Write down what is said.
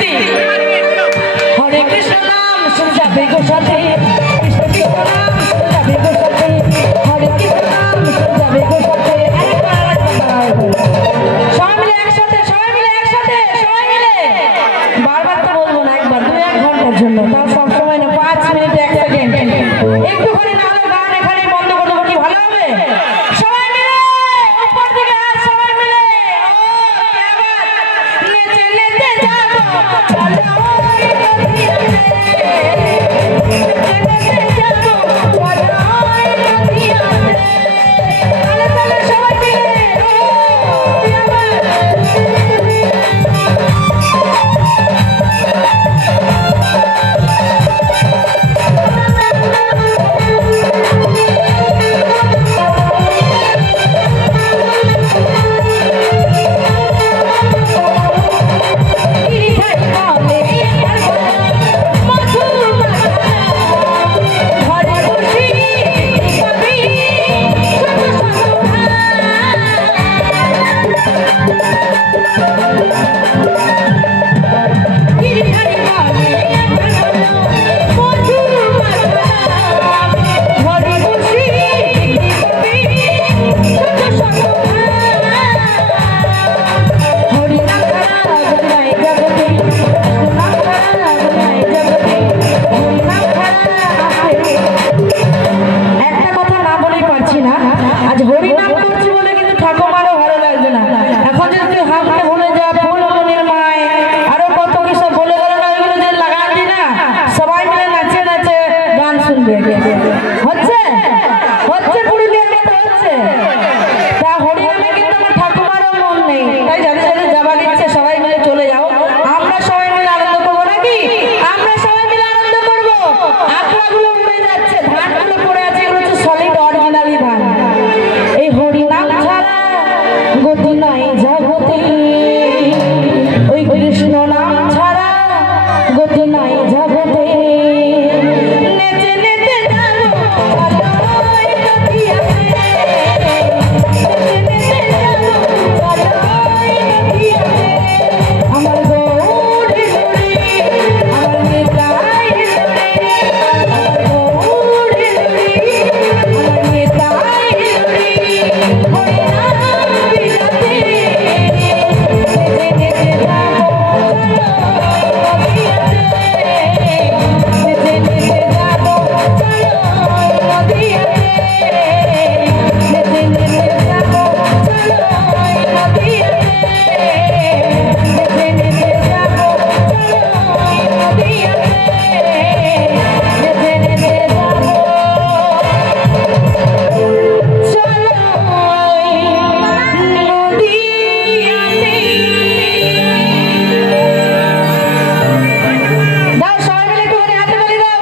যদি হরে কৃষ্ণ নাম শুনে যাবে গো সাথে, কৃষ্ণ কৃষ্ণ নাম শুনে যাবে গো সাথে, হরে কৃষ্ণ নাম শুনে যাবে গো সাথে। সবাই মিলে একসাথে, সবাই মিলে একসাথে, সবাই মিলে। বারবার তো বলবো না, একবার 2-1 ঘন্টার জন্য, তাও সবসময় না, 5 মিনিট 1 সেকেন্ড। একটুখানি না হলে গান এখানে বন্ধ করে দেবো, কি ভালো হবে? সবাই মিলে উপর দিকে হাত, সবাই মিলে। ও নেচে নেচে যাবো চলো ওই নদীতে, নেচে নেচে যাবো চলো ওই নদীতে। তালে তালে সবাই মিলে। সবাই মিলে নাচে নাচে গান শুনবে।